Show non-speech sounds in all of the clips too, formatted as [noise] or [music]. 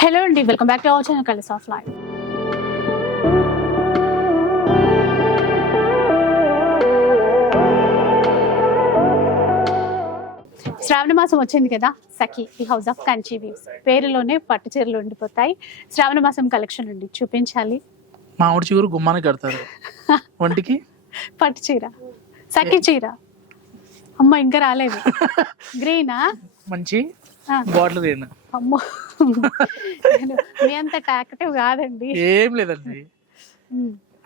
Hello అండి welcome back to our channel కలిసి offline శ్రావణ మాసం వచ్చింది కదా Sakhi the house of Kanchi weaves పేరులోనే పట్టు చీరలు ఉండిపోతాయి. శ్రావణ మాసం కలెక్షన్ ఉండి చూపించాలి. మామిడి చిగురు గుమ్మానికి కడతారు. వంటికి పట్టు చీర సఖి చీర. అమ్మ ఇంకా రాలేదు. [laughs] గ్రీనా మంచి బాటిల్ రేను అమ్మో. మీ అంత టాకటివ్ కాదండి. ఏం లేదండి.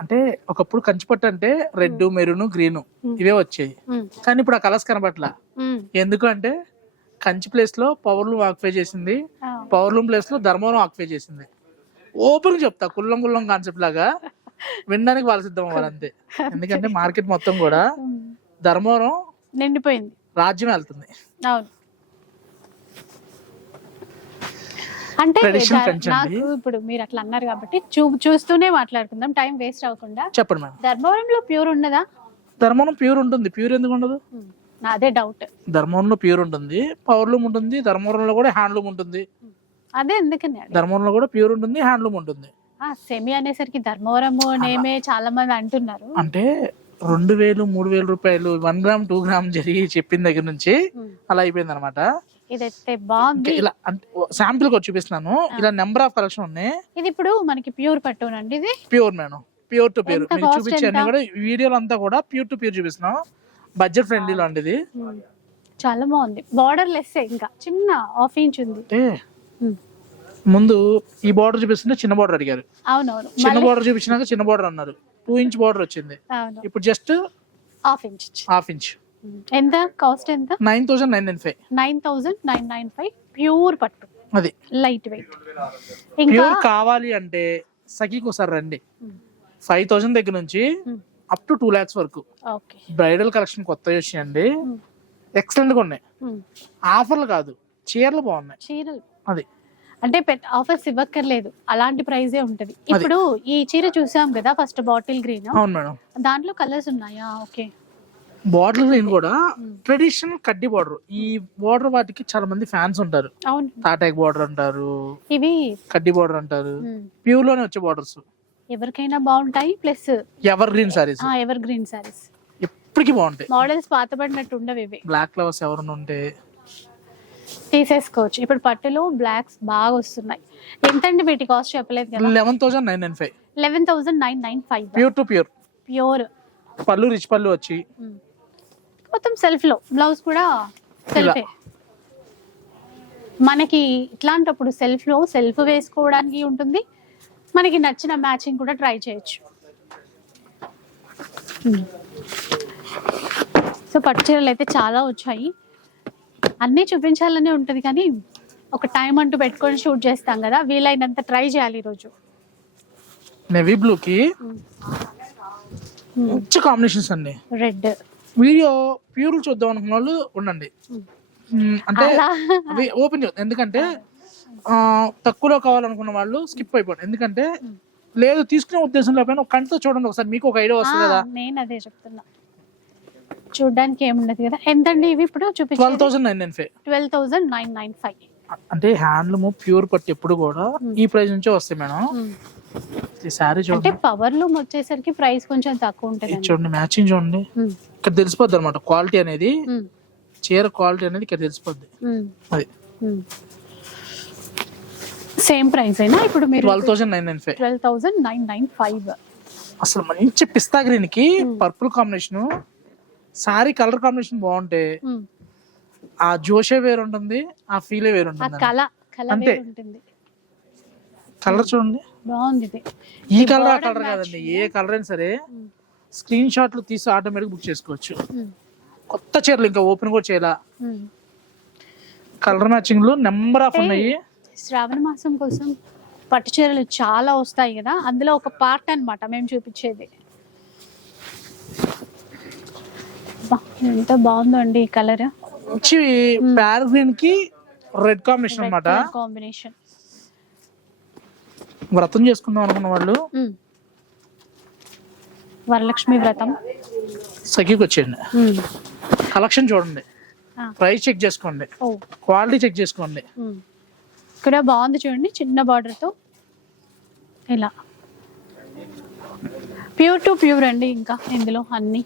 అంటే ఒకప్పుడు కంచిపట్టు అంటే రెడ్ మెరూన్ గ్రీన్ ఇవే వచ్చాయి. కానీ ఇప్పుడు ఆ కలర్స్ కనబట్ల. ఎందుకు అంటే కంచి ప్లేస్లో పవర్ లూమ్ ఆక్యుపై చేసింది. పవర్ లూమ్ ప్లేస్లో ధర్మవరం ఆక్యుపై చేసింది. ఓపెన్ చెప్తా కుల్లం కుల్లం కాన్సెప్ట్ లాగా. వినడానికి వాళ్ళు సిద్ధం అవ్వాలి అంతే. ఎందుకంటే మార్కెట్ మొత్తం కూడా. ధర్మవరం నిండిపోయింది. రాజ్యం వెళ్తుంది. అవును. అంటే. నాకు ఇప్పుడు మీరు అట్లా అన్నారు కాబట్టి చూ చూస్తూనే మాట్లాడుకుందాం. టైం వేస్ట్ అవ్వకుండా. చెప్పండి మేడం. ధర్మవరంలో ప్యూర్ ఉండదా ధర్మవరం ప్యూర్ ఉంటుంది. ప్యూర్ ఎందుకు ఉండదు? ఉమ్, నాదే డౌట్ ధర్మవరంలో ప్యూర్ ఉంటుంది. పవర్ లూమ్ ఉంటుంది. ధర్మవరంలో కూడా హ్యాండ్లూమ్ ఉంటుంది. అదే ఎందుకని ధర్మవరంలో కూడా ప్యూర్ ఉంటుంది హ్యాండ్లూమ్ ఉంటుంది. సెమీ అనేసరికి ధర్మవరం నేమే చాలా మంది అంటున్నారు. అంటే రెండు వేలు మూడు వేల రూపాయలు వన్ గ్రామ్ టూ గ్రామ్ జరిగి చెప్పిన దగ్గర నుంచి ఉమ్, అలా అయిపోయింది అనమాట ఇదైతే బాగుంది. ఇలా అంటే శాంపిల్గా చూపిస్తున్నాను. ఇలా నెంబర్ ఆఫ్ కలెక్షన్ ఉన్నాయి. ఇది ఇప్పుడు మనకి ప్యూర్ పట్టునండి ఇది? Pure madam. Pure to pure. ఎంత మీకు cost చూపించే అన్ని ఎంత? కూడా వీడియోలు అంతా కూడా ప్యూర్ టు ప్యూర్ చూపిస్తున్నాం. బడ్జెట్ ఫ్రెండ్లీ లాంటిది. ఉమ్, చాలా బాగుంది. బార్డర్ లెస్ ఇంకా. చిన్న హాఫ్ ఇంచ్ ఉంది. అంటే ఉమ్, ముందు ఈ బార్డర్ చూపిస్తుంటే చిన్న బార్డర్ అడిగారు. అవునవును. చిన్న మళ్ళీ- బార్డర్ చూపించినాక చిన్న బార్డర్ అన్నారు. టూ ఇంచ్ బార్డర్ వచ్చింది. అవును. ఇప్పుడు just half inch half inch ఎంత? కాస్ట్ ఎంత? Nine thousand nine nine five. Nine thousand nine nine five. Pure పట్టు. అది. లైట్ వెయిట్ ఇంకా ప్యూర్ కావాలి అంటే సఖీకి ఒకసారి రండి. ఫైవ్ థౌసండ్ దగ్గర నుంచి అప్ టు టూ ల్యాక్స్ వరకు. ఓకే. బ్రైడల్ కలెక్షన్ కొత్త వచ్చాయండి ఎక్సలెంట్గా ఉన్నాయి. ఆఫర్లు కాదు చీరలు బాగున్నాయి. చీరలు. అది. అంటే పెట్ ఆఫర్స్ ఇవ్వక్కర్లేదు. అలాంటి ప్రైజే ఉంటది. ఇప్పుడు ఈ చీర చూసాం కదా ఫస్ట్ బాటిల్ గ్రీన్ అవును మేడం. దాంట్లో కలర్స్ ఉన్నాయా? ఓకే. బార్డర్ గ్రీన్ కూడా ట్రెడిషనల్ కడ్డీ బార్డర్. ఈ బార్డర్ వాటికి చాలా మంది ఫ్యాన్స్ ఉంటారు. అవును. తాటాక్ బార్డర్ అంటారు ఇవి కడ్డీ బార్డర్ అంటారు. ప్యూర్లోనే వచ్చే బార్డర్స్. ఎవరికైనా బాగుంటాయి plus evergreen saris evergreen saris ఎప్పటికీ బాగుంటాయి. మోడల్స్ పాతబడినట్టు ఉండవు ఇవి. బ్లాక్ ఫ్లవర్స్ ఎవరైనా ఉంటే. తీసేసుకోవచ్చు. ఇప్పుడు పట్టులో బ్లాక్స్ బాగా వస్తున్నాయి. ఎంతండి వీటి కాస్ట్ చెప్పలేదు కదా. Eleven thousand nine nine five eleven thousand nine nine five pure to pure pure పళ్ళు రిచ్ పళ్ళు వచ్చి. మొత్తం సెల్ఫ్లో. బ్లౌజ్ కూడా సెల్ఫే మనకి ఇట్లాంటప్పుడు సెల్ఫ్లో సెల్ఫ్ వేసుకోవడానికి ఉంటుంది. మనకి నచ్చిన మ్యాచింగ్ కూడా ట్రై చేయొచ్చు. సో పట్టు చీరలు అయితే చాలా వచ్చాయి. అన్నీ చూపించాలనే ఉంటుంది కానీ ఒక టైం అంటూ పెట్టుకొని షూట్ చేస్తాం కదా వీలైనంత ట్రై చేయాలి ఈరోజు. నెవీ బ్లూ కి మంచి కాంబినేషన్స్ అండి రెడ్ వీడియో ప్యూర్ చూద్దాం అనుకున్న వాళ్ళు ఉండండి. అంటే అవి ఓపెన్ చేద్దాం. ఎందుకంటే తక్కువలో కావాలనుకున్న వాళ్ళు స్కిప్ అయిపోండి. ఎందుకంటే లేదు తీసుకునే ఉద్దేశం లేకపోయినా ఒక కంటితో చూడండి ఒకసారి. మీకు ఒక ఐడియా వస్తుంది కదా. నేను అదే చెప్తున్నా. చూడ్డానికి ఏముండదు కదా. ఎంతండి ఇవి ఇప్పుడు ట్వెల్వ్ చూపించాలి thousand nine nine five. Twelve thousand nine nine five. అంటే హ్యాండ్లూమ్ ప్యూర్ పట్టు ఎప్పుడు కూడా ఈ ప్రైస్ నుంచే వస్తాయి మేడం. ఈ అంటే చూడండి. పవర్ లూమ్ వచ్చేసరికి ప్రైస్ కొంచెం తక్కువ ఉంటుంది ఇది చూడండి మ్యాచింగ్ చూడండి. ఇక్కడ తెలిసిపోద్ది అనమాట క్వాలిటీ అనేది. చీర క్వాలిటీ అనేది ఇక్కడ తెలిసిపోద్ది. అది. సేమ్ ప్రైస్ అయినా ఇప్పుడు మీరు twelve thousand nine nine five twelve thousand nine nine five అసలు మంచి పిస్తా గ్రీన్కి purple combination sari colour combination బాగుంటే ఆ జోషే వేరు ఉంటుంది ఆ ఫీలే వేరు ఉంటుంది. కళ కళ అంతే. వేరు ఉంటుంది. కలర్ చూడండి. బాగుంది ఇది ఈ కలర్ ఆ కలర్ కాదండి. ఏ కలర్ అయినా సరే. స్క్రీన్ షాట్లు తీసి ఆటోమేటిక్ బుక్ చేసుకోవచ్చు. కొత్త చీరలు ఇంకా ఓపెన్ కూడా చేయాల. కలర్ మ్యాచింగ్లో నెంబర్ ఆఫ్ ఉన్నాయి శ్రావణ మాసం కోసం పట్టు చీరలు చాలా వస్తాయి కదా అందులో ఒక పార్ట్ అన్నమాట మేము చూపించేది ఎంత బాగుందో అండి ఈ కలర్ మంచి ప్యార్ గ్రీన్కి రెడ్ కాంబినేషన్ అన్నమాట కాంబినేషన్ వ్రతం చేసుకుందాం అనుకున్న వాళ్ళు వరలక్ష్మి వ్రతం. సఖీకి వచ్చేయండి. కలెక్షన్ చూడండి. ప్రైస్ చెక్ చేసుకోండి. క్వాలిటీ చెక్ చేసుకోండి. ఇక్కడ బాగుంది చూడండి చిన్న border తో. ఇలా. ప్యూర్ టు ప్యూర్ అండి ఇంకా ఇందులో అన్ని.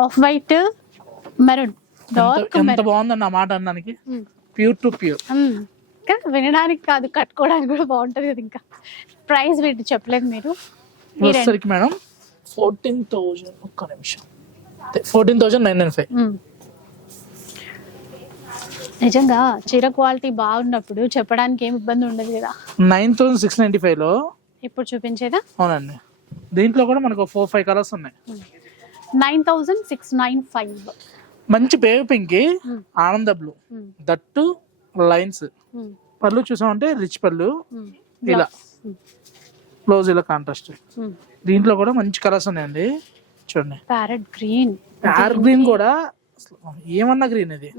Off white maroon. డార్క్ ఎంత బాగుందండి ఆ మాట అనడానికి ప్యూర్ టు ప్యూర్. కానీ వినడానికి కాదు కట్టుకోవడానికి కూడా బాగుంటుంది కదా ఇంకా. ప్రైస్ వీటి చెప్పలేదు మీరు. మీరే వచ్చేసరికి మేడం ఫోర్టీన్ థౌజండ్ ఒక్క నిమిషం. Fourteen thousand nine nine five. నిజంగా చీర క్వాలిటీ బాగున్నప్పుడు చెప్పడానికి ఏం ఇబ్బంది ఉండదు కదా. నైన్ థౌసండ్ సిక్స్ నైన్టీ ఫైవ్లో ఇప్పుడు చూపించేదా? అవునండి. దీంట్లో కూడా మనకు ఫోర్ ఫైవ్ కలర్స్ ఉన్నాయి. Nine thousand six nine five. మంచి బేబీ పింక్ ఆనంద బ్లూ. దట్టు లైన్స్. పళ్ళు చూసామంటే రిచ్ పళ్ళు. ఇలా. బ్లౌజ్ ఇలా కాంట్రాస్ట్. దీంట్లో కూడా మంచి కలర్స్ ఉన్నాయండి. చూడండి. Parrot green. ప్యార్ గ్రీన్ కూడా ఏమన్నా గ్రీన్ ఇది.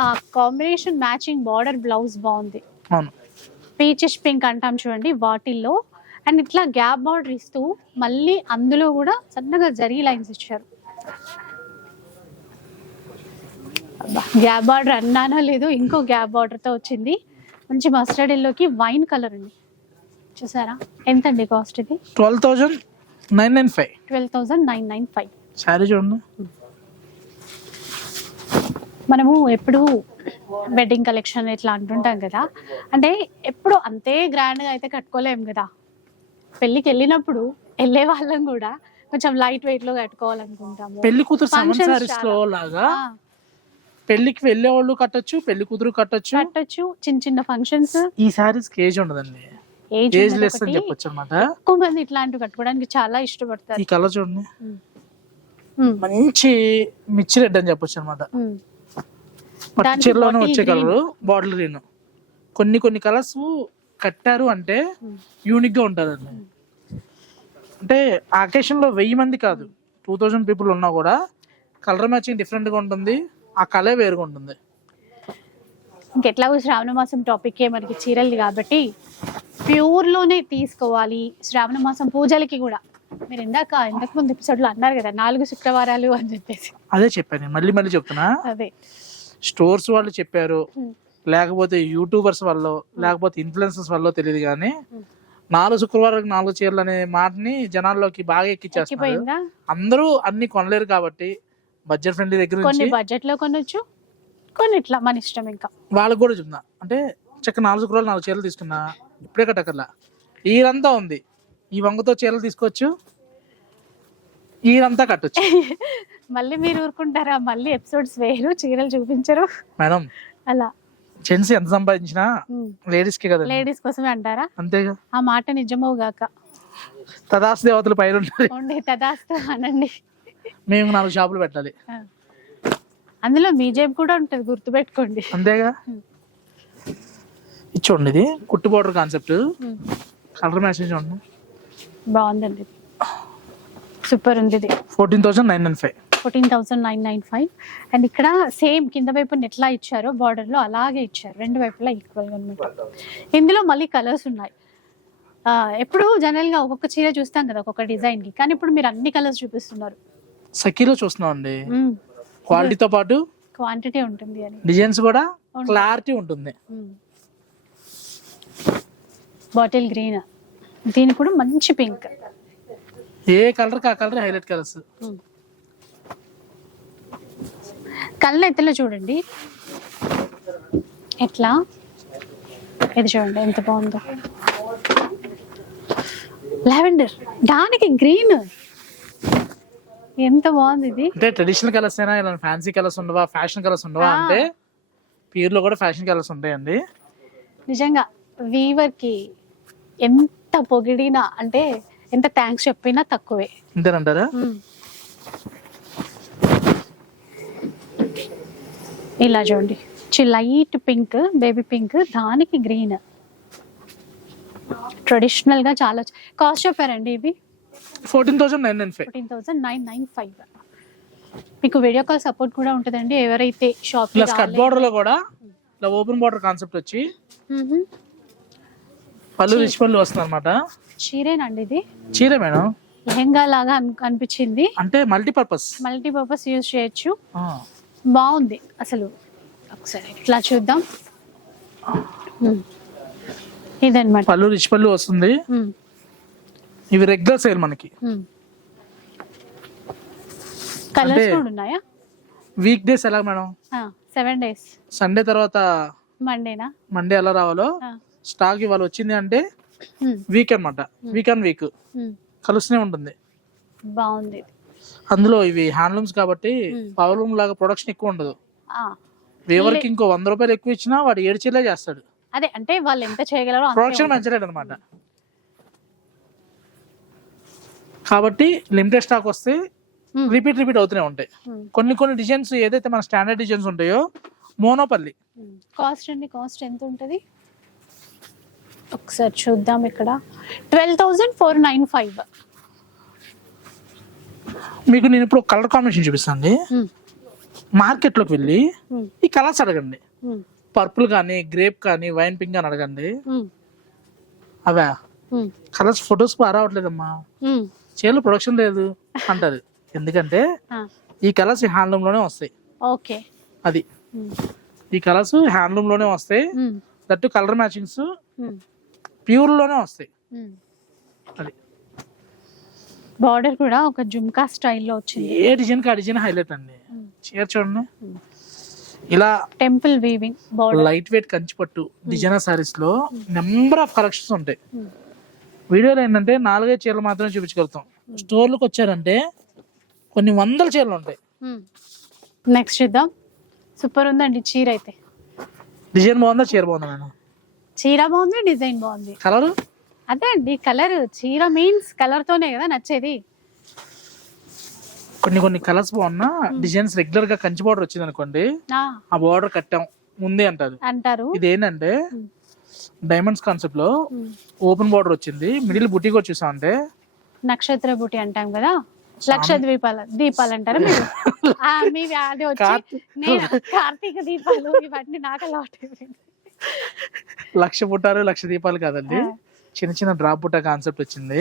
ఆ కాంబినేషన్ మ్యాచింగ్ బార్డర్ బ్లౌజ్ బాగుంది. అవును. పీచెస్ పింక్ అంటాం చూడండి వాటిల్లో. అండ్ ఇట్లా గ్యాప్ బార్డర్ ఇస్తూ మళ్ళీ అందులో కూడా సన్నగా జరీ లైన్స్ ఇచ్చారు. గ్యాప్ బార్డర్ అన్నానో లేదు ఇంకో గ్యాప్ బార్డర్తో వచ్చింది. మంచి మస్టర్డ్ ఎల్లోకి వైన్ కలర్ అండి చూసారా? ఎంతండి కాస్ట్ ఇది? Twelve thousand nine nine five. Twelve thousand nine nine five. Sari చూడండి. మనము ఎప్పుడు వెడ్డింగ్ కలెక్షన్ ఇట్లా అంటుంటాం కదా. అంటే ఎప్పుడు అంతే గ్రాండ్గా అయితే కట్టుకోలేం కదా. పెళ్ళికి వెళ్ళినప్పుడు వెళ్ళే వాళ్ళం కూడా కొంచెం లైట్ వెయిట్లో కట్టుకోవాలనుకుంటాము. పెళ్ళి కూతురు. లాగా పెళ్ళికి వెళ్ళే వాళ్ళు కట్టొచ్చు పెళ్ళి కూతురు కట్టొచ్చు. కట్టొచ్చు చిన్న చిన్న ఫంక్షన్స్ ఈ సారీస్కి ఏజ్ ఉండదండి. ఏజ్ లెస్ అని చెప్పొచ్చు అనమాట ఎక్కువ మంది ఇట్లాంటివి కట్టుకోవడానికి చాలా ఇష్టపడతారు. ఈ కలర్ చూడండి. మంచి మిర్చి రెడ్ అని చెప్పొచ్చు అనమాట పట్టు చీరలోనే వచ్చే. కలర్ బాటిల్ గ్రీన్ కొన్ని కొన్ని కలర్స్ కట్టారు అంటే. యూనిక్గా ఉంటారండి అంటే ఆ అకేషన్లో వెయ్యి మంది కాదు. టూ థౌజండ్ పీపుల్ ఉన్నా కూడా కలర్ మ్యాచింగ్ డిఫరెంట్గా ఉంటుంది. ఆ కలర్ వేరుగా ఉంటుంది ఇంకెట్లాగో శ్రావణ మాసం టాపిక్ మనకి చీరలు కాబట్టి ప్యూర్లోనే తీసుకోవాలి. శ్రావణ మాసం పూజలకి కూడా. మీరు ఇందాక ఇంతకు ముందు ఎపిసోడ్లో అన్నారు కదా నాలుగు శుక్రవారాలు అని చెప్పేసి. అదే చెప్పాను మళ్ళీ మళ్ళీ చెప్తున్నా. అదే. స్టోర్స్ వాళ్ళు చెప్పారు. లేకపోతే యూట్యూబర్స్ వల్ల లేకపోతే ఇన్ఫ్లుయెన్సర్స్ వల్ల తెలియదు కానీ. నాలుగు శుక్రవారాలకు నాలుగు చీరలు అనే మాటని జనాల్లోకి బాగా ఎక్కిచ్చేస్తున్నారు. అందరూ అన్ని కొనలేరు కాబట్టి బడ్జెట్ ఫ్రెండ్లీ దగ్గర కొన్ని నుంచి బడ్జెట్లో కొనొచ్చు కొన్ని ఇట్లా మన ఇష్టం ఇంకా. వాళ్ళకి కూడా చెప్తున్నా. అంటే చక్క నాలుగు శుక్రవారాలు నాలుగు చీరలు తీసుకున్నా ఇప్పుడే కట్టకల్లా ఈరంతా ఉంది. ఈ వంగతో చీరలు తీసుకోవచ్చు. ఈరంతా కట్టొచ్చు. [laughs] మళ్ళీ మీరు ఊరుకుంటారా? మళ్ళీ ఎపిసోడ్స్ వేరు చీరలు చూపించరు. మేడం అలా. జెంట్స్ ఎంత సంపాదించినా లేడీస్కి కదా లేడీస్ కోసమే అంటారా? అంతేగా. ఆ మాట నిజమో గాక. తదాస్ దేవతలు పైన ఉండే తదాస్తు అనండి. మేము నాలుగు షాపులు పెట్టాలి. అందులో మీ జేబు కూడా ఉంటుంది గుర్తుపెట్టుకోండి. అంతేగా. ఇది చూడండి ఇది. కుట్టు బోర్డర్ కాన్సెప్ట్. కలర్ మ్యాచింగ్ చూడండి. బాగుందండి సూపర్ ఉంది ఇది. Fourteen thousand nine nine five. Fourteen thousand nine nine five. And ఇక్కడ సేమ్ కింద వైపున ఎట్లా ఇచ్చారో border లో అలాగే ఇచ్చారు. రెండు వైపులా ఈక్వల్గా అనమాట ఇందులో మళ్ళీ కలర్స్ ఉన్నాయి. ఎప్పుడు జనరల్గా ఒక్కొక్క చీర చూస్తాం కదా ఒక్కొక్క డిజైన్కి. కానీ ఇప్పుడు మీరు అన్ని కలర్స్ చూపిస్తున్నారు. సఖీలో చూస్తున్నాం అండి. క్వాలిటీతో పాటు క్వాంటిటీ ఉంటుంది అని. డిజైన్స్ కూడా క్లారిటీ ఉంటుంది. బాటిల్ గ్రీన్ దీని కూడా మంచి పింక్ ఏ కలర్ ఆ కలర్ హైలైట్ కలర్స్ కళ్ళ ఎత్తులో చూడండి. ఎట్లా? ఇది చూడండి ఎంత బాగుందో. లావెండర్ దానికి గ్రీన్ ఎంత బాగుంది ఇది? అంటే ట్రెడిషనల్ కలర్స్ అయినా ఇలా ఫ్యాన్సీ కలర్స్ ఉండవా ఫ్యాషన్ కలర్స్ ఉండవా. అంటే ప్యూర్లో కూడా ఫ్యాషన్ కలర్స్ ఉంటాయండి. నిజంగా వీవర్కి ఎంత పొగిడినా అంటే ఎంత థ్యాంక్స్ చెప్పినా తక్కువే. అంతేనంటారా? ఇలా చూడండి. లైట్ పింక్ బేబీ పింక్ దానికి గ్రీన్. ట్రెడిషనల్గా చాలా కాస్ట్ చెప్పారండి ఇవి? Fourteen thousand nine nine five. Fourteen thousand nine nine five. మీకు వీడియో కాల్ సపోర్ట్ కూడా ఉంటుందండి. ఎవరైతే షాప్ ప్లస్ కట్ బార్డర్లో కూడా ఇలా ఓపెన్ బార్డర్ కాన్సెప్ట్ వచ్చి పళ్ళు రిచ్ పళ్ళు వస్తుంది అనమాట చీరేనండి ఇది. చీర మేడం? లెహెంగా లాగా అన్- అనిపించింది. అంటే మల్టీపర్పస్. మల్టీపర్పస్ యూజ్ చేయొచ్చు. బాగుంది అసలు. ఒకసారి ఇట్లా చూద్దాం. ఇదన్నమాట. పళ్ళు రిచ్ పళ్ళు వస్తుంది. ఇవి రెగ్యులర్ సేల్ మనకి. ఉమ్. కలర్స్ అంటే- కూడా ఉన్నాయా? వీక్ డేస్ ఎలా మేడం? Seven days. సండే తర్వాత మండేనా? మండే ఎలా రావాలో స్టాక్ ఇవాళ వచ్చింది అంటే వీక్ అన్నమాట. Week and week. కలుస్తూనే ఉంటుంది. బాగుంది. అందులో ఇవి హ్యాండ్లూమ్స్ కాబట్టి. పవర్ లూమ్ లాగా ప్రొడక్షన్ ఎక్కువ ఉండదు. వేవర్కి ఇంకో వంద రూపాయలు ఎక్కువ ఇచ్చినా వాడు ఏడ్చేలా చేస్తాడు. అదే అంటే వాళ్ళు ఎంత చేయగలరో ప్రొడక్షన్ రేట్ అనమాట కాబట్టి లిమిటెడ్ స్టాక్ వస్తే ఉమ్, రిపీట్ రిపీట్ అవుతూనే ఉంటాయి. ఉమ్, కొన్ని కొన్ని డిజైన్స్ ఏదైతే మన స్టాండర్డ్ డిజైన్స్ ఉంటాయో మోనోపల్లి. ఉమ్. కాస్ట్ అండి కాస్ట్ ఎంత ఉంటుంది? ఒకసారి చూద్దాం ఇక్కడ. Twelve thousand four nine five. మీకు నేను ఇప్పుడు కలర్ కాంబినేషన్ చూపిస్తాను మార్కెట్లోకి వెళ్ళి ఈ కలర్స్ అడగండి. పర్పుల్ కానీ గ్రేప్ కానీ వైన్ పింక్ కానీ అడగండి. అవా. కలర్స్ ఫొటోస్ బాగా రావట్లేదమ్మా. చీరలు ప్రొడక్షన్ లేదు అంటారు. ఎందుకంటే ఈ కలర్స్ హ్యాండ్లూమ్లోనే వస్తాయి. ఓకే. అది. ఈ కలర్స్ హ్యాండ్లూమ్లోనే వస్తాయి. దట్టు కలర్ మ్యాచింగ్స్ ప్యూర్లోనే వస్తాయి. అది. బార్డర్ కూడా ఒక జుమ్కా స్టైల్లో వచ్చింది. ఏ డిజైన్ ఆ డిజైన్ హైలైట్ అండి. చీర చూడండి. ఇలా టెంపుల్ వీవింగ్ లైట్ వెయిట్ కంచిపట్టు డిజైనర్ సారీస్లో నెంబర్ ఆఫ్ కలెక్షన్స్ ఉంటాయి. వీడియోలో ఏంటంటే నాలుగైదు చీరలు మాత్రమే చూపించగలుగుతాం. స్టోర్లకు వచ్చారంటే కొన్ని వందల చీరలు ఉంటాయి. నెక్స్ట్ చూద్దాం. సూపర్ ఉందండి చీర అయితే. డిజైన్ బాగుందా? చీర బాగుందా మేడం? చీర బాగుంది డిజైన్ బాగుంది. కలర్ అదే అండి కలర్ చీర మీన్స్ కలర్ తోనే కదా నచ్చేది. కొన్ని కొన్ని కలర్స్ బాగున్నా డిజైన్స్ రెగ్యులర్గా కంచి బార్డర్ వచ్చింది అనుకోండి ఆ, బార్డర్ కట్టాం. ముందే అంటారు. అంటారు. ఇది ఏంటంటే. డైమండ్స్ కాన్సెప్ట్లో Hmm. ఓపెన్ బార్డర్ వచ్చింది. మిడిల్ బుటీకి వచ్చి చూసామంటే నక్షత్ర బుటి అంటాం కదా? లక్ష దీపాల దీపాలు అంటారు మీరు? మీవి [laughs] అది వచ్చి నేను కార్తీక దీపాలు ఇవన్నీ నాకు అలవాటు లక్ష పుట్టారు లక్ష దీపాలు కాదండి. చిన్న చిన్న డ్రాప్ బుట్ట కాన్సెప్ట్ వచ్చింది.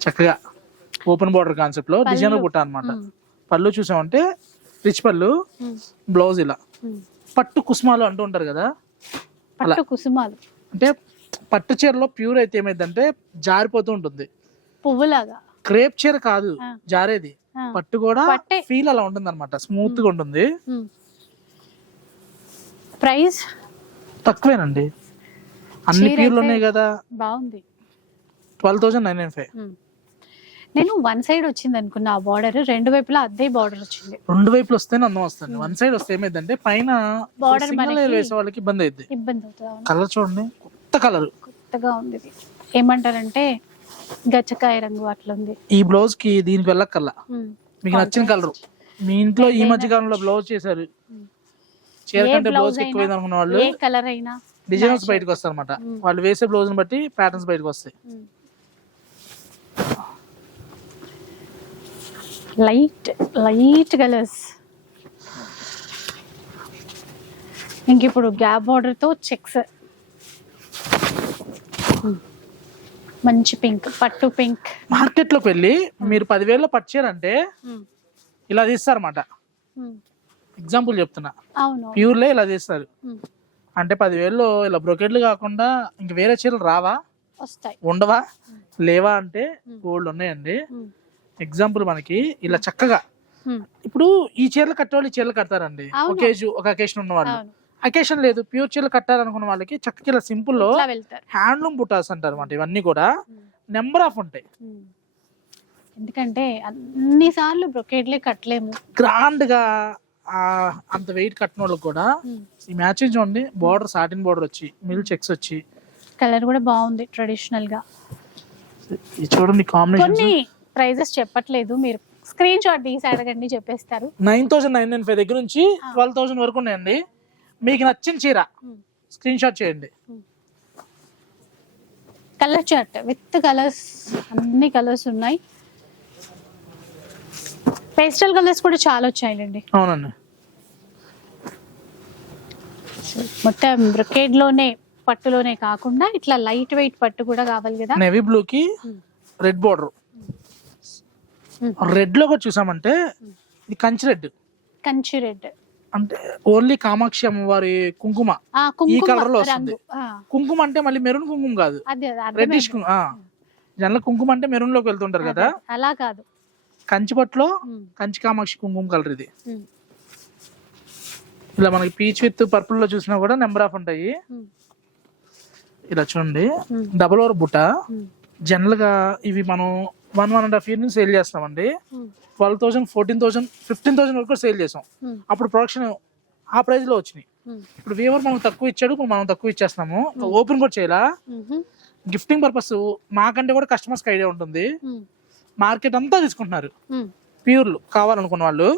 చక్కగా ఓపెన్ బార్డర్ కాన్సెప్ట్లో డిజైన్ బుట్ట అన్నమాట. పళ్ళు చూసామంటే రిచ్ పళ్ళు బ్లౌజ్ ఇలా. పట్టు కుసుమాలు అంటూ ఉంటారు కదా? పట్టు కుసుమాలు. అంటే పట్టు చీరలో ప్యూర్ అయితే ఏమైందంటే జారిపోతూ ఉంటుంది. పువ్వులాగా. క్రేప్ చీర కాదు. జారేది. పట్టు కూడా. ఫీల్ అలా ఉంటుంది అనమాట స్మూత్గా ఉంటుంది ప్రైస్? తక్కువేనండి. అన్ని ప్యూర్లు ఉన్నాయి కదా. బాగుంది. Twelve thousand nine nine five. నేను వన్ సైడ్ వచ్చింది అనుకున్న ఆ బార్డర్ రెండు వైపులా అదే బార్డర్ వచ్చింది. రెండు వైపులు వస్తేనే అందం వస్తుంది వన్ సైడ్ వస్తే ఏమైందంటే పైన Border సింగిల్ మనకి- లేయర్ వేసే వాళ్ళకి ఇబ్బంది అయింది ఇబ్బంది అవుతుంది అవును. కలర్ చూడండి. కొత్త కలర్ కొత్తగా ఉంది ఇది. ఏమంటారంటే గచ్చకాయ రంగు అట్లా ఉంది. ఈ బ్లౌజ్కి దీనికి వెళ్ళక్కల్లా ఉమ్. మీకు నచ్చిన కలర్ మీ ఇంట్లో ఈ మధ్య కాలంలో బ్లౌజ్ చేశారు. చీర ఏ కంటే బ్లౌజ్ బ్లౌజ్ ఎక్కువైంది అనుకున్న వాళ్ళు ఏ కలర్ అయినా డిజైన్స్ బయటకు వస్తారు అనమాట వాళ్ళు వేసే బ్లౌజ్ బట్టి ప్యాటర్న్స్ బయటకు వస్తాయి. ఉమ్. Light light colours. ఇంక ఇప్పుడు గ్యాప్ బార్డర్తో చెక్స్. మంచి పింక్ పట్టు పింక్. మార్కెట్లోకి వెళ్ళి మీరు పదివేలలో పచ్చారంటే ఇలా తీస్తారన్నమాట. ఎగ్జాంపుల్ చెప్తున్నా. ప్యూర్లే ఇలా తీస్తారు. అంటే పదివేలలో ఇలా బ్రొకెట్లు కాకుండా ఇంక వేరే చీరలు రావా? వస్తాయి. ఉండవా? లేవా అంటే గోల్డ్ ఉన్నాయండి. ఎగ్జాంపుల్ మనకి ఇలా చక్కగా. ఉమ్. ఇప్పుడు ఈ చీరలు కట్టేవాళ్ళు ఈ చీరలు కడతారండి. అవును. ఒకే అకేషన్ ఉన్న వాళ్ళు. అవును. అకేషన్ లేదు. ప్యూర్ చీరలు కట్టాలనుకున్న వాళ్ళకి చక్కగా ఇలా సింపుల్లో హ్యాండ్లూమ్ బుటాస్ అంటారు అనమాట ఇవన్నీ కూడా. నెంబర్ ఆఫ్ ఉంటాయి. ఎందుకంటే అన్ని సార్లు బ్రొకేడ్లే కట్టలేము. గ్రాండ్గా అంత వెయిట్ కట్టిన వాళ్ళకి కూడా. ఈ మ్యాచింగ్ చూడండి. బార్డర్ సాటిన్ బార్డర్ వచ్చి మిల్ చెక్స్ వచ్చి. కలర్ కూడా బాగుంది ట్రెడిషనల్గా. ఇది చూడండి కాంబినేషన్ ప్రైజెస్ చెప్పట్లేదు. మీరు స్క్రీన్ షాట్ తీసి అడగండి చెప్పేస్తారు. Nine thousand nine nine five దగ్గర నుంచి ట్వెల్వ్ థౌసండ్ వరకు ఉన్నాయండి. మీకు నచ్చిన చీర. స్క్రీన్ షాట్ చేయండి. కలర్ చార్ట్ విత్ కలర్స్ అన్ని కలర్స్ ఉన్నాయి. పేస్టల్ కలర్స్ కూడా చాలా వచ్చాయండి అవునండి. మొత్తం బ్రొకేడ్లోనే పట్టులోనే కాకుండా ఇట్లా లైట్ వెయిట్ పట్టు కూడా కావాలి కదా. నేవీ బ్లూ కి రెడ్ బార్డర్. రెడ్లో కూడా చూసామంటే ఇది కంచి రెడ్ కంచి రెడ్ అంటే ఓన్లీ కామాక్షి అమ్మవారి కుంకుమ. కుంకుమ colour లో వస్తుంది. కుంకుమ అంటే మళ్ళీ మెరూన్ కుంకుమ కాదు. రెడ్డిష్ అర్థమైంది. జనరల్ కుంకుమ అంటే మెరూన్లోకి వెళ్తుంటారు కదా. అలా కాదు. కంచిపట్లో ఉమ్, కంచి కామాక్షి కుంకుమ కలర్ ఇది. ఇలా మనకి పీచ్ విత్ పర్పుల్లో చూసినా కూడా నెంబర్ ఆఫ్ ఉంటాయి. ఇలా చూడండి. డబల్ ఓవర్ బుట్ట. జనరల్గా ఇవి మనం one one and half year నుంచి సేల్ చేస్తామండి twelve thousand fourteen thousand fifteen thousand వరకు సేల్ చేసాం. అప్పుడు ప్రొడక్షన్ ఆ ప్రైస్లో వచ్చినాయి. ఇప్పుడు వీవర్ మనం తక్కువ ఇచ్చాడు ఇప్పుడు మనం తక్కువ ఇచ్చేస్తున్నాము. ఓపెన్ కూడా చేయాలా? గిఫ్టింగ్ పర్పస్ మాకంటే కూడా కస్టమర్స్ ఐడియా ఉంటుంది. మార్కెట్ అంతా తీసుకుంటున్నారు. ప్యూర్లు కావాలనుకున్న వాళ్ళు.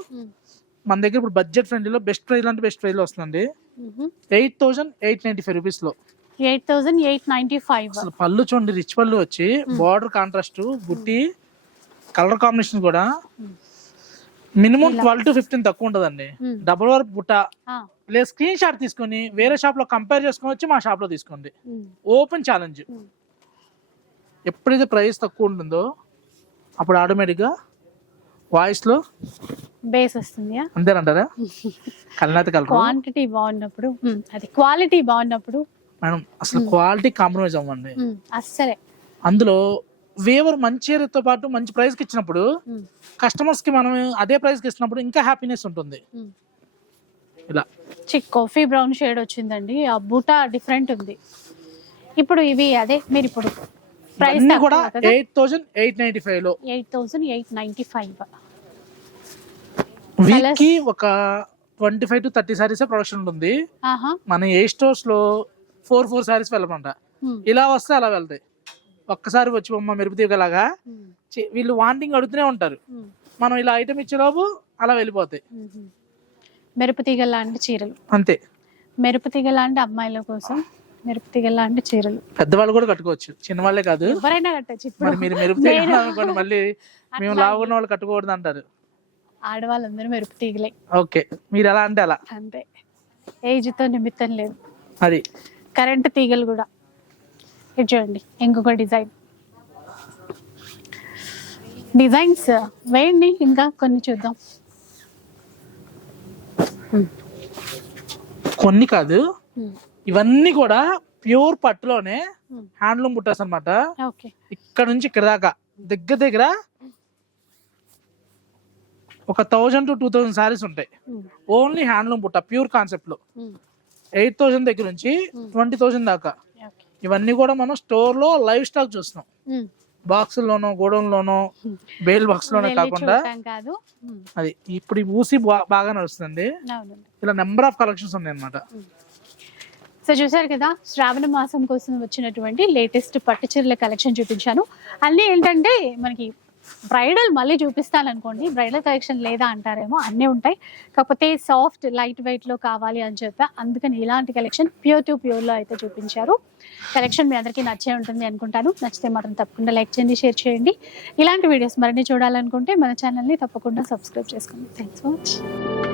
మన దగ్గర ఇప్పుడు బడ్జెట్ ఫ్రెండ్లీలో బెస్ట్ ప్రైస్ అంటే బెస్ట్ ప్రైస్లో వస్తుందండి. Eight thousand eight ninety five రూపీస్లో eight thousand eight ninety five. అసలు పళ్ళు చూడండి రిచ్ పళ్ళు వచ్చి బార్డర్ కాంట్రాస్ట్ బుట్టి కలర్ కాంబినేషన్ కూడా మినిమం ట్వెల్వ్ టు ఫిఫ్టీన్ తక్కువ ఉంటుందండి. డబుల్ వర్క్ బుట్ట. లేదా స్క్రీన్ షాట్ తీసుకొని వేరే షాప్లో కంపేర్ చేసుకొని వచ్చి మా షాప్లో తీసుకోండి ఓపెన్ ఛాలెంజ్. ఎప్పుడైతే ప్రైస్ తక్కువ ఉంటుందో అప్పుడు ఆటోమేటిక్గా వాయిస్లో బేస్ వస్తుంది అంతేనంటారా కలర్. క్వాంటిటీ బాగున్నప్పుడు అది క్వాలిటీ బాగున్నప్పుడు మేడం అసలు క్వాలిటీ కాంప్రమైజ్ అవ్వండి. ఉమ్, అస్సలే. అందులో వేవర్ మంచి రేట్తో పాటు మంచి ప్రైస్కి ఇచ్చినప్పుడు కస్టమర్స్కి మనం అదే ప్రైస్కి ఇచ్చినప్పుడు ఇంకా హ్యాపీనెస్ ఉంటుంది. ఇలా. చిక్ కాఫీ బ్రౌన్ షేడ్ వచ్చిందండి. ఆ బూటా డిఫరెంట్ ఉంది. ఇప్పుడు ఇవి అదే మీరు ఇప్పుడు ప్రైస్ అన్ని కూడా ఎయిట్ థౌసండ్ ఎయిట్ నైన్టీ ఫైవ్లో. Eight thousand eight ninety five. వీక్కి ఒక twenty five to thirty saris production ఉంటుంది. ఆహా. మన ఏ స్టోర్స్లో ఫోర్ ఫోర్ సారీస్ వెళ్ళమంట. ఇలా వస్తే అలా వెళ్తాయి. ఒక్కసారి వచ్చి బొమ్మ మెరుపు తీగలాగా ఉమ్, చి- వీళ్ళు వాంటింగ్ అడుగుతూనే ఉంటారు. మనం ఇలా ఐటమ్ ఇచ్చేలోపు అలా వెళ్ళిపోతాయి. ఉమ్, ఉమ్. మెరుపు తీగ లాంటి చీరలు. అంతే. మెరుపు తీగ లాంటి అమ్మాయిల కోసం మెరుపు తీగ లాంటి చీరలు. పెద్దవాళ్ళు కూడా కట్టుకోవచ్చు. చిన్నవాళ్ళే కాదు. ఎవరైనా కట్టచ్చు ఇప్పుడు. మరి మీరు మెరుపు తీగ నేను- అనుకోండి మళ్ళీ మేము లావున్న వాళ్ళు కట్టుకోకూడదు అంటారు. ఆడవాళ్ళందరూ మెరుపు తీగలే. ఓకే. మీరు ఎలా అంటే అలా. అంతే. ఏజ్తో నిమిత్తం లేదు. అది. కరెంట్ తీగలు కూడా. ఇది చూడండి ఇంకొక డిజైన్. డిజైన్స్ వేయండి ఇంకా కొన్ని చూద్దాం. కొన్ని కాదు ఇవన్నీ కూడా ప్యూర్ పట్టులోనే. హ్యాండ్లూమ్ బుట్టాస్ అన్నమాట. ఓకే. ఇక్కడ నుంచి ఇక్కడ దాకా దగ్గర దగ్గర ఒక thousand to two thousand saris ఉంటాయి. ఓన్లీ హ్యాండ్లూమ్ బుట్ట ప్యూర్ కాన్సెప్ట్లో ఎయిట్ థౌసండ్ దగ్గర నుంచి ట్వంటీ థౌసండ్ దాకా. ఇవన్నీ కూడా మనం స్టోర్లో లైవ్ స్టాక్ చూస్తున్నాం. బాక్సుల్లోనో గోడౌన్లోనో బేల్ బాక్స్లోనే కాకుండా అది ఇప్పుడు ఈ ఊసి బాగా నడుస్తుంది ఇలా నెంబర్ ఆఫ్ కలెక్షన్స్ ఉన్నాయి అనమాట సో చూసారు కదా శ్రావణ మాసం కోసం వచ్చినటువంటి లేటెస్ట్ పట్టు చీరల కలెక్షన్ చూపించాను. అన్నీ ఏంటంటే మనకి బ్రైడల్ మళ్ళీ చూపిస్తాను అనుకోండి బ్రైడల్ కలెక్షన్ లేదా అంటారేమో అన్నీ ఉంటాయి. కాకపోతే సాఫ్ట్ లైట్ వెయిట్లో కావాలి అని చెప్పా అందుకని ఇలాంటి కలెక్షన్ ప్యూర్ టు ప్యూర్లో అయితే చూపించారు. కలెక్షన్ మీ అందరికీ నచ్చే ఉంటుంది అనుకుంటాను. నచ్చితే మాత్రం తప్పకుండా లైక్ చేయండి షేర్ చేయండి. ఇలాంటి వీడియోస్ మరిన్ని చూడాలనుకుంటే మన ఛానల్ని తప్పకుండా సబ్స్క్రైబ్ చేసుకోండి. Thanks for watching